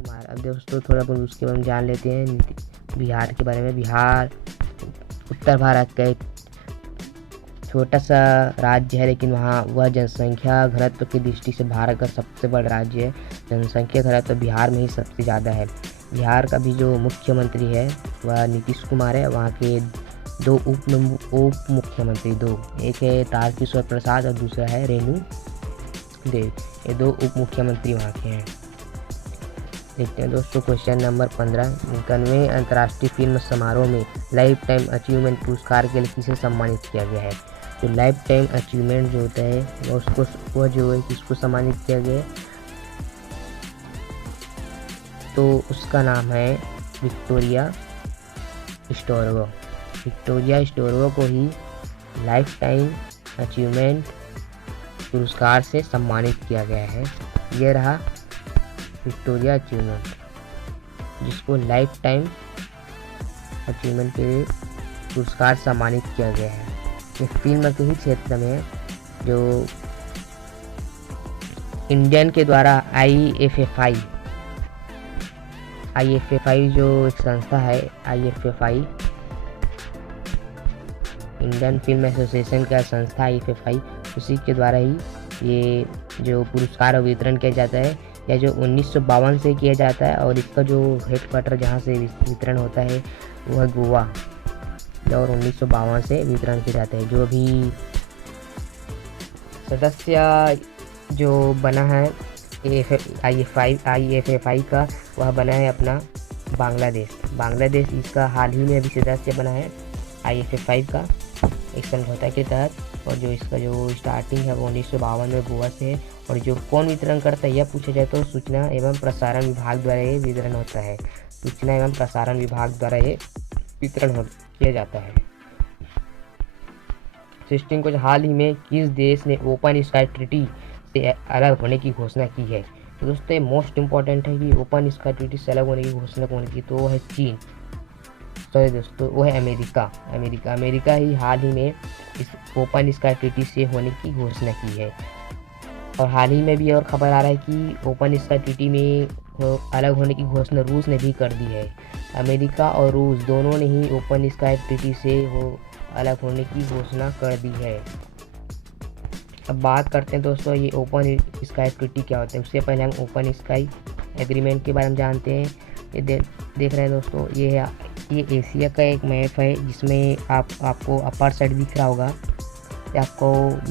कुमार। अब दोस्तों थोड़ा बहुत उसके बारे में जान लेते हैं, बिहार के बारे में। बिहार उत्तर भारत का एक छोटा सा राज्य है, लेकिन वहाँ वह जनसंख्या घनत्व की दृष्टि से भारत का सबसे बड़ा राज्य है। जनसंख्या घनत्व बिहार में ही सबसे ज़्यादा है। बिहार का भी जो मुख्यमंत्री है वह नीतीश कुमार है। वहाँ के दो उप मुख्यमंत्री, एक है तारकिशोर प्रसाद और दूसरा है रेणु देव। ये दो उप मुख्यमंत्री वहाँ के हैं। देखते हैं दोस्तों क्वेश्चन नंबर 15। 91वें अंतर्राष्ट्रीय फिल्म समारोह में लाइफ टाइम अचीवमेंट पुरस्कार के लिए किसे सम्मानित किया गया है? जो लाइफ टाइम अचीवमेंट जो होता है वह जो है किसको सम्मानित किया गया है, तो उसका नाम है विक्टोरिया स्टोरगो। विक्टोरिया स्टोरगो को ही लाइफ टाइम अचीवमेंट पुरस्कार से सम्मानित किया गया है। ये रहा विक्टोरिया अचीवमेंट, जिसको लाइफ टाइम अचीवमेंट के लिए पुरस्कार सम्मानित किया गया है। ये फिल्म के ही क्षेत्र में है, जो इंडियन के द्वारा IFFI जो एक संस्था है, IFFI इंडियन फिल्म एसोसिएशन का संस्था IFFI, उसी के द्वारा ही ये जो पुरस्कार वितरण किया जाता है, या जो 1952 से किया जाता है। और इसका जो हेडक्वार्टर जहाँ से वितरण होता है वह गोवा, और 1952 से वितरण किया जाता है। जो भी सदस्य जो बना है IFFI का, वह बना है अपना बांग्लादेश इसका हाल ही में अभी सदस्य बना है IFFI का एक समझौता के तहत। और जो इसका जो स्टार्टिंग है वो 1952 में गोवा से है। और जो कौन वितरण करता है यह पूछा जाए तो सूचना एवं प्रसारण विभाग द्वारा ये वितरण होता है। सूचना एवं प्रसारण विभाग द्वारा ये वितरण किया जाता है। सिस्टम को हाल ही में किस देश ने ओपन स्काई ट्रीटी से अलग होने की घोषणा की है? तो दोस्तों ये मोस्ट इम्पॉर्टेंट है कि ओपन स्काई ट्रीटी से अलग होने की घोषणा कौन की, तो वो है चीन। सॉरी दोस्तों, वो है अमेरिका ही हाल ही में इस ओपन स्काई ट्रीटी से होने की घोषणा की है। और हाल ही में भी और खबर आ रहा है कि ओपन स्काई ट्रीटी में अलग होने की घोषणा रूस ने भी कर दी है। अमेरिका और रूस दोनों ने ही ओपन स्काई ट्रीटी से अलग होने की घोषणा कर दी है। अब बात करते हैं दोस्तों ये ओपन स्काई ट्रीटी क्या होता है। उससे पहले हम ओपन स्काई एग्रीमेंट के बारे में जानते हैं। ये देख रहे हैं दोस्तों, ये एशिया का एक मैप है, जिसमें आपको अपर साइड दिख रहा होगा। ये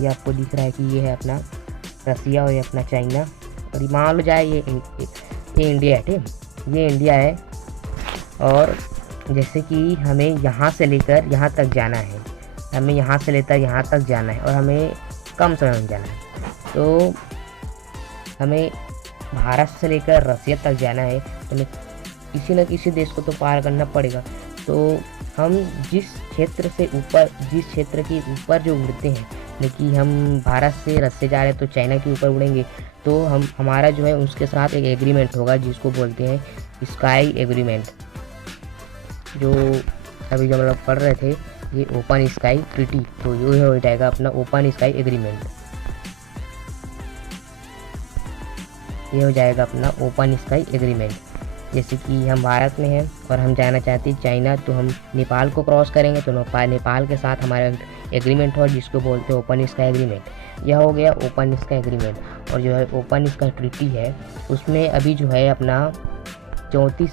आपको दिख रहा है कि ये है अपना रसिया और ये अपना चाइना। और मान लो जाए ये इंडिया है, ठीक, ये इंडिया है। और जैसे कि हमें यहाँ से लेकर यहाँ तक जाना है, हमें यहाँ से लेकर यहाँ तक जाना है और हमें कम समय में जाना है। तो हमें भारत से लेकर रसिया तक जाना है, तो हमें किसी न किसी देश को तो पार करना पड़ेगा। तो हम जिस क्षेत्र के ऊपर जो उड़ते हैं, लेकिन हम भारत से रसिया जा रहे हैं तो चाइना के ऊपर उड़ेंगे, तो हमारा जो है उसके साथ एक एग्रीमेंट होगा जिसको बोलते हैं स्काई एग्रीमेंट। जो अभी जो हम लोग पढ़ रहे थे ये ओपन स्काई ट्रीटी, तो ये हो जाएगा अपना ओपन स्काई एग्रीमेंट। ये हो जाएगा अपना ओपन स्काई एग्रीमेंट। जैसे कि हम भारत में हैं और हम जाना चाहते हैं चाइना, तो हम नेपाल को क्रॉस करेंगे, तो नेपाल के साथ हमारा एग्रीमेंट हो जिसको बोलते हैं ओपन स्काई एग्रीमेंट। यह हो गया ओपन स्काई एग्रीमेंट। और जो है ओपन स्काई ट्रीटी है उसमें अभी जो है अपना 34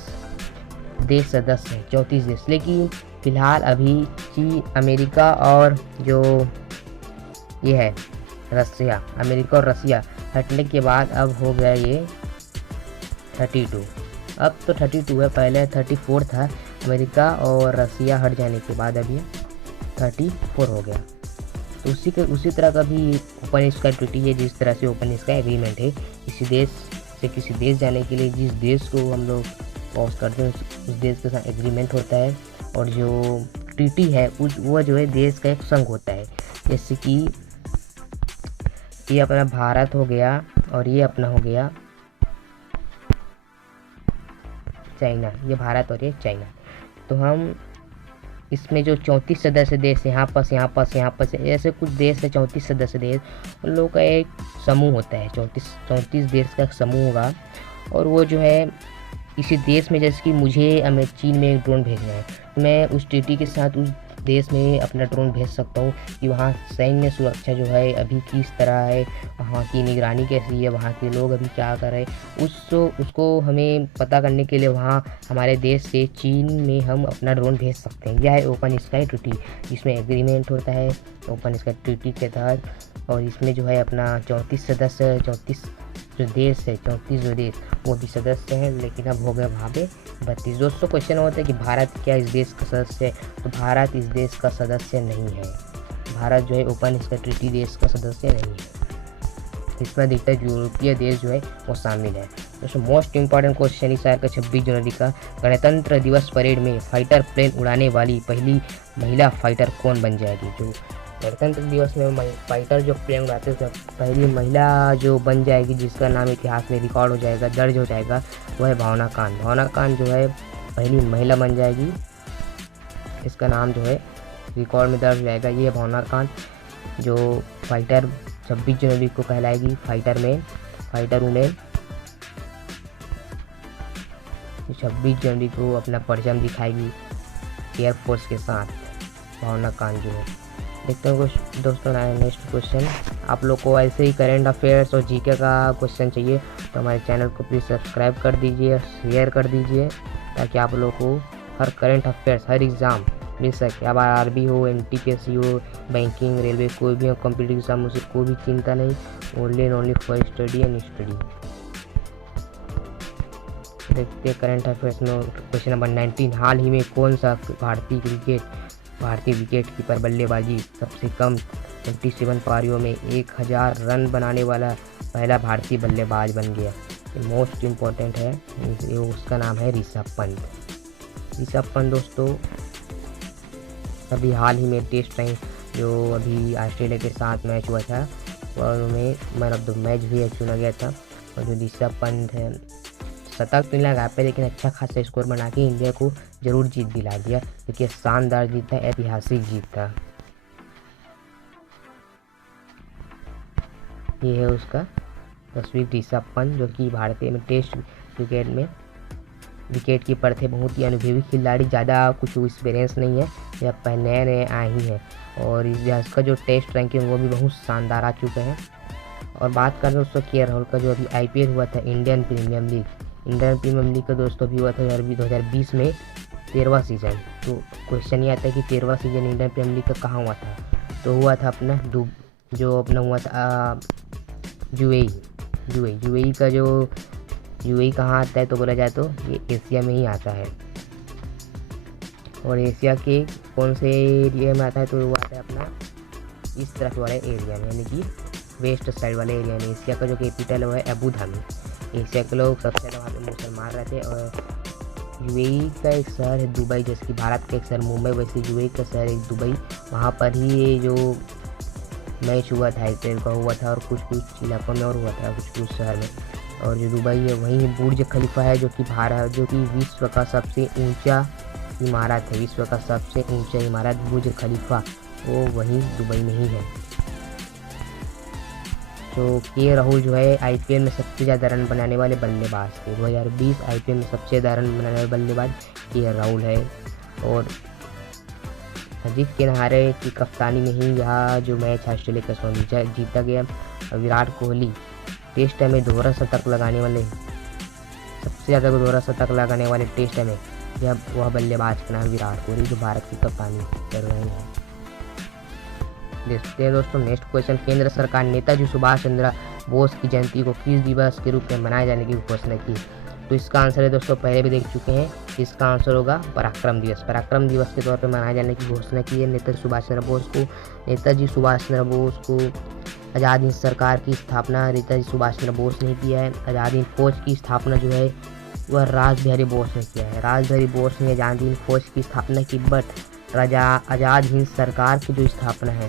देश सदस्य हैं, 34 देश। लेकिन फ़िलहाल अभी चीन, अमेरिका और जो ये है रसिया, अमेरिका और रसिया हटने के बाद अब हो गया ये 32। अब तो 32 है, पहले 34 था। अमेरिका और रसिया हट जाने के बाद अभी 34 हो गया। तो उसी तरह का भी ओपन स्काई ट्रीटी है, जिस तरह से ओपन स्काई एग्रीमेंट है। किसी देश से किसी देश जाने के लिए जिस देश को हम लोग क्रॉस करते हैं उस देश के साथ एग्रीमेंट होता है। और जो ट्रीटी है वो जो है देश का एक संघ होता है। जैसे कि ये अपना भारत हो गया और ये अपना हो गया चाइना, ये भारत और ये चाइना। तो हम इसमें जो 34 सदस्य देश यहाँ पर ऐसे कुछ देश है 34 सदस्य देश, उन लोगों का एक समूह होता है। 34 देश का एक समूह होगा और वो जो है किसी देश में, जैसे कि मुझे हमें चीन में एक ड्रोन भेजना है, तो मैं उस ट्रिटी के साथ उस देश में अपना ड्रोन भेज सकता हूँ कि वहाँ सैन्य सुरक्षा जो है अभी किस तरह है, वहाँ की निगरानी कैसी है, वहाँ के लोग अभी क्या कर रहे हैं, उसको हमें पता करने के लिए वहाँ हमारे देश से चीन में हम अपना ड्रोन भेज सकते हैं। यह है ओपन स्काई ट्रिटी, जिसमें एग्रीमेंट होता है ओपन स्काई ट्रिटी के तहत। और इसमें जो है अपना 34 सदस्य, 34 जो देश है, 34 जो देश वो भी सदस्य हैं, लेकिन अब हो गया वहाँ पे 32। दोस्तों क्वेश्चन होता है कि भारत क्या इस देश का सदस्य है, तो भारत इस देश का सदस्य नहीं है। भारत जो है ओपन स्काई ट्रिटी देश का सदस्य नहीं है। इसमें अधिकतर यूरोपीय देश जो है वो शामिल है। दोस्तों मोस्ट इंपॉर्टेंट क्वेश्चन इस साल का 26 जनवरी का, गणतंत्र दिवस परेड में फाइटर प्लेन उड़ाने वाली पहली महिला फाइटर कौन बन जाएगी। जो गणतंत्र दिवस में फाइटर जो प्लेन उड़ाते हैं, पहली महिला जो बन जाएगी, जिसका नाम इतिहास में रिकॉर्ड हो जाएगा, दर्ज हो जाएगा, वो है भावना कांत। भावना कांत जो है पहली महिला बन जाएगी, इसका नाम जो है रिकॉर्ड में दर्ज हो जाएगा। ये भावना कांत जो फाइटर 26 जनवरी को कहलाएगी फाइटर वुमेन। 26 जनवरी को अपना परचम दिखाएगी एयरफोर्स के साथ भावना कांत जो है। देखते हैं दोस्तों नेक्स्ट क्वेश्चन। आप लोग को ऐसे ही करंट अफेयर्स और जीके का क्वेश्चन चाहिए तो हमारे चैनल को प्लीज़ सब्सक्राइब कर दीजिए और शेयर कर दीजिए, ताकि आप लोग को हर करंट अफेयर्स, हर एग्ज़ाम मिल सके। अब आरबी हो, एनटीपीसी हो, बैंकिंग, रेलवे, कोई भी हो कॉम्पिटिटिव एग्जाम, मुझे कोई भी चिंता नहीं, only and only for study and study. देखते हैं करंट अफेयर्स में क्वेश्चन नंबर 19। हाल ही में कौन सा भारतीय विकेट कीपर बल्लेबाजी सबसे कम 27 पारियों में 1000 रन बनाने वाला पहला भारतीय बल्लेबाज बन गया। ये मोस्ट इम्पोर्टेंट है, उसका नाम है ऋषभ पंत। दोस्तों अभी हाल ही में टेस्ट टाइम जो अभी ऑस्ट्रेलिया के साथ मैच हुआ था और उनमें मैन ऑफ द मैच भी चुना गया था। और जो ऋषभ पंत है, शतक तो नहीं लगा पाए, लेकिन अच्छा खासा स्कोर बना के इंडिया को जरूर जीत दिला दिया, क्योंकि शानदार जीत था, ऐतिहासिक जीत था। ये है उसका तस्वीर ऋषभ पंत, जो कि भारतीय में टेस्ट क्रिकेट में विकेट कीपर थे। बहुत ही अनुभवी खिलाड़ी, ज़्यादा कुछ एक्सपीरियंस नहीं है, यह नए नए आए ही हैं। और इसका जो टेस्ट रैंकिंग वो भी बहुत शानदार आ चुके हैं। और बात करें दोस्तों के राहुल का, जो अभी IPL हुआ था, इंडियन प्रीमियर लीग का दोस्तों भी हुआ था 2020 में 13वां सीज़न। तो क्वेश्चन ये आता है कि 13वां सीज़न इंडियन प्रीमियर लीग का कहाँ हुआ था, तो हुआ था अपना हुआ था यूएई का। जो यूएई कहाँ आता है तो बोला जाए तो ये एशिया में ही आता है। और एशिया के कौन से एरिया में आता है, तो वो आता है अपना इस तरफ वाले एरिया में, यानी कि वेस्ट साइड वाले एरिया में। एशिया का जो कैपिटल है वो है अबू धाबी। एशिया के लोग सबसे ज़्यादा वहाँ पे मुसलमान रहते हैं। और यूएई का एक शहर है दुबई, जैसे कि भारत का एक शहर मुंबई, वैसे यूएई का शहर है दुबई। वहाँ पर ही ये जो मैच हुआ था IPL का हुआ था, और कुछ इलाकों में और हुआ था, कुछ शहर में। और जो दुबई है वहीं बुर्ज खलीफा है, जो कि विश्व का सबसे ऊंचा इमारत है। विश्व का सबसे ऊंचा इमारत बुर्ज खलीफा वो वहीं दुबई में ही है। तो के राहुल जो है IPL में सबसे ज़्यादा रन बनाने वाले बल्लेबाज थे। 2020 IPL में सबसे ज़्यादा रन बनाने वाले बल्लेबाज के राहुल है। और अजीत के नहारे की कप्तानी में ही यह जो मैच ऑस्ट्रेलिया के साथ जीता गया। विराट कोहली टेस्ट में दोहरा शतक लगाने वाले, सबसे ज़्यादा दोहरा शतक लगाने वाले टेस्ट में वह बल्लेबाज का नाम विराट कोहली, जो भारत की कप्तानी कर रहे हैं। देखते हैं दोस्तों नेक्स्ट क्वेश्चन। केंद्र सरकार नेताजी सुभाष चंद्र बोस की जयंती को किस दिवस के रूप में मनाए जाने की घोषणा की। तो इसका आंसर है दोस्तों, पहले भी देख चुके हैं, इसका आंसर होगा पराक्रम दिवस। पराक्रम दिवस के तौर पर मनाए जाने की घोषणा की है नेताजी सुभाष चंद्र बोस को। नेताजी सुभाष चंद्र बोस को आज़ाद हिंद सरकार की स्थापना नेताजी सुभाष चंद्र बोस ने किया है। आज़ाद हिंद फौज की स्थापना जो है वह राज बिहारी बोस ने किया है। राज बिहारी बोस ने आज़ाद हिंद फौज की स्थापना की, बट आज़ाद हिंद सरकार की जो स्थापना है,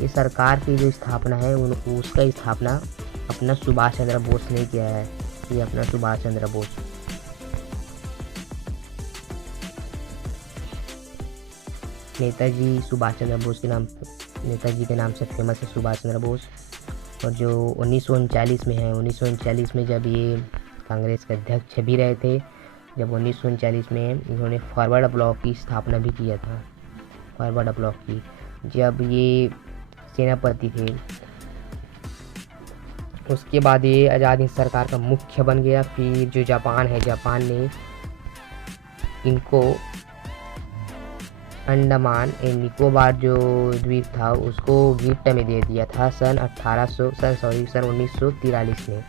ये सरकार की जो स्थापना है उसका स्थापना अपना सुभाष चंद्र बोस ने किया है। ये अपना सुभाष चंद्र बोस। नेताजी सुभाष चंद्र बोस के नाम, नेताजी के नाम से फेमस है सुभाष चंद्र बोस। और जो 1939 में है, 1939 में जब ये कांग्रेस के अध्यक्ष भी रहे थे। जब 1939 में इन्होंने फॉरवर्ड ब्लॉक की स्थापना भी किया था, फॉरवर्ड ब्लॉक की, जब ये सेनापति थे। उसके बाद ये आज़ाद हिंद सरकार का मुख्य बन गया। फिर जो जापान है, जापान ने इनको अंडमान एंड निकोबार जो द्वीप था उसको गिफ्ट में दे दिया था सन 1943 में।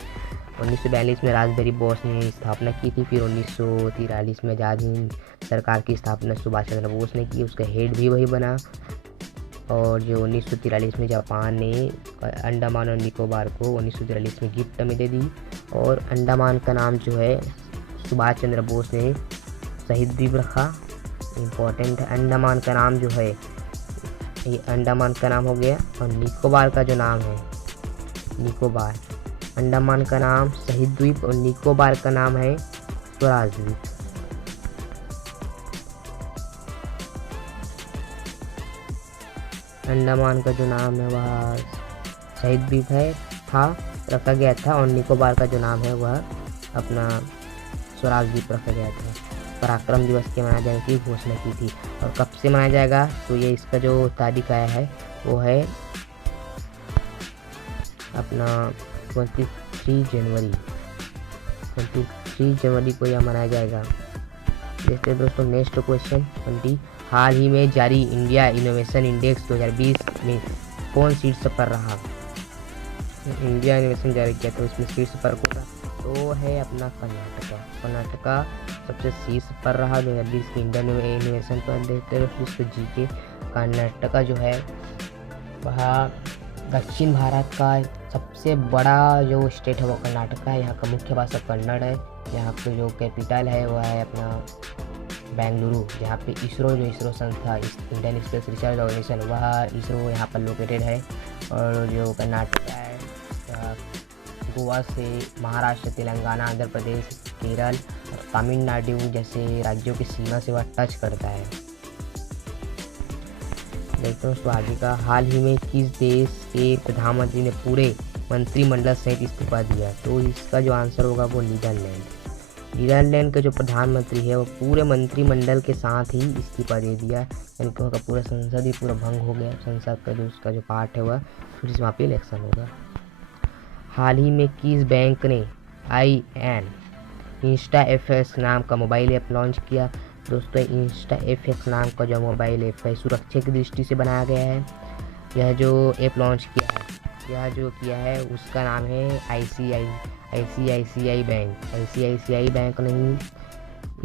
1942 में रासबिहारी बोस ने स्थापना की थी। फिर 1943 में आज़ाद हिंद सरकार की स्थापना सुभाष चंद्र बोस ने की, उसका हेड भी वही बना। और जो 1943 में जापान ने अंडमान और निकोबार को 1943 में गिफ्ट में दे दी। और अंडमान का नाम जो है सुभाष चंद्र बोस ने शहीद द्वीप रखा। इम्पोर्टेंट है, अंडमान का नाम जो है ये अंडमान का नाम हो गया। और निकोबार का जो नाम है निकोबार, अंडमान का नाम शहीद द्वीप और निकोबार का नाम है स्वराज द्वीप। अंडमान का जो नाम है वह शहीद द्वीप रखा गया था। और निकोबार का जो नाम है वह अपना स्वराज द्वीप रखा गया था। पराक्रम दिवस के मनाए जाने की घोषणा की थी। और कब से मनाया जाएगा, तो ये इसका जो तारीख आया है वो है अपना 23 जनवरी को यह मनाया जाएगा। देखते हैं दोस्तों नेक्स्ट क्वेश्चन 20। हाल ही में जारी इंडिया इनोवेशन इंडेक्स 2020 में कौन शीर्ष पर रहा? इंडिया इनोवेशन जारी किया तो इसमें शीर्ष पर कौन रहा? तो है अपना कर्नाटका सबसे शीर्ष पर रहा 2020 की इंडियन इनोवेशन पर। देखते हैं दोस्तों जीके, कर्नाटका जो है वह दक्षिण भारत का सबसे बड़ा जो स्टेट है वो कर्नाटका है। यहाँ का मुख्य भाषा कन्नड़ है। यहाँ का जो कैपिटल है वह है अपना बेंगलुरु। जहाँ पे इसरो संस्था, इंडियन स्पेस रिसर्च ऑर्गेनाइजेशन, वह इसरो यहाँ पर लोकेटेड है। और जो कर्नाटका है गोवा से महाराष्ट्र, तेलंगाना, आंध्र प्रदेश, केरल और तमिलनाडु जैसे राज्यों की सीमा से वह टच करता है। देखते हैं उसको आगे का। हाल ही में किस देश के प्रधानमंत्री ने पूरे मंत्रिमंडल सहित इस्तीफा दिया? तो इसका जो आंसर होगा वो नीदरलैंड का जो प्रधानमंत्री है वो पूरे मंत्रिमंडल के साथ ही इस्तीफा दे दिया। यानी कि उनका पूरा संसद ही पूरा भंग हो गया। संसद का जो उसका जो पार्ट है वह फिर वहाँ पे इलेक्शन होगा। हाल ही में किस बैंक ने InstaFX नाम का मोबाइल ऐप लॉन्च किया? दोस्तों InstaFX नाम का जो मोबाइल ऐप है सुरक्षा की दृष्टि से बनाया गया है। यह जो ऐप लॉन्च किया है उसका नाम है ICICI बैंक नहीं,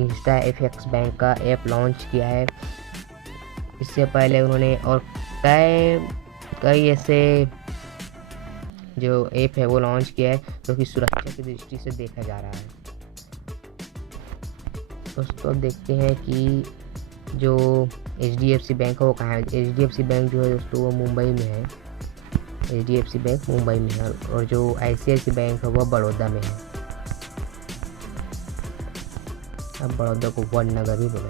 InstaFX बैंक का ऐप लॉन्च किया है। इससे पहले उन्होंने और कई ऐसे जो ऐप है वो लॉन्च किया है जो कि सुरक्षा की दृष्टि से देखा जा रहा है। दोस्तों देखते हैं कि जो HDFC बैंक है वो कहाँ है। HDFC बैंक जो है दोस्तों वो मुंबई में है। HDFC बैंक मुंबई में है। और जो ICICI बैंक है वह बड़ौदा में है। अब बड़ौदा को वडनगर भी बोले।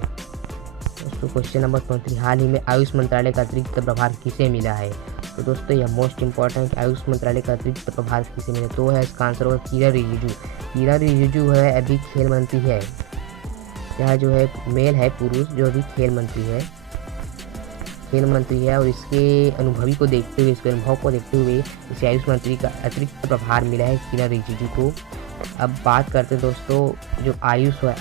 दोस्तों क्वेश्चन नंबर 23। हाल ही में आयुष मंत्रालय का अतिरिक्त प्रभार किसे मिला है? तो दोस्तों यह मोस्ट इंपॉर्टेंट, आयुष मंत्रालय का अतिरिक्त प्रभार किसे मिला? तो है इसका आंसर होगा किरण रिजिजू है, अभी खेल मंत्री है। यह जो है मेल है, पुरुष जो अभी खेल मंत्री है। और इसके अनुभव को देखते हुए इसे आयुष मंत्री का अतिरिक्त प्रभार मिला है किरण रिजिजू को। अब बात करते हैं दोस्तों जो आयुष है,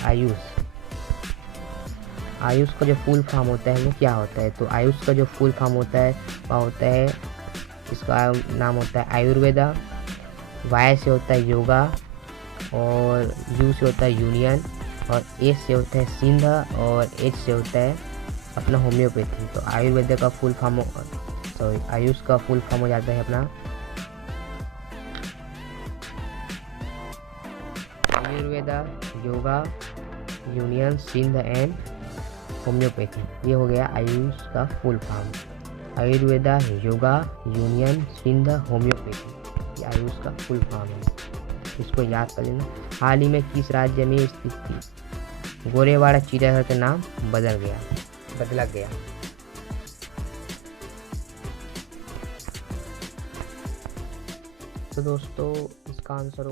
आयुष का जो फुल फॉर्म होता है वो क्या होता है? तो आयुष का जो फुल फॉर्म होता है वह होता है, इसका नाम होता है आयुर्वेदा, वाई से होता है योगा, और यू से होता है यूनियन, और एच से होता है सिंध, और एच से होता है अपना होम्योपैथी। तो आयुर्वेदा का फुल फॉर्म आयुष का फुल फॉर्म हो जाता है अपना आयुर्वेदा, योगा, यूनियन, सिंध एंड होम्योपैथी। ये हो गया आयुष का full form. Ayurveda, yoga, Unani, Siddha, homeopathy, ये आयुष का फुल फॉर्म है। इसको याद कर लेना। हाल ही में किस राज्य में स्थित थी गोरेवाड़ा चिड़ियाघर का नाम बदला गया? तो दोस्तों इसका आंसर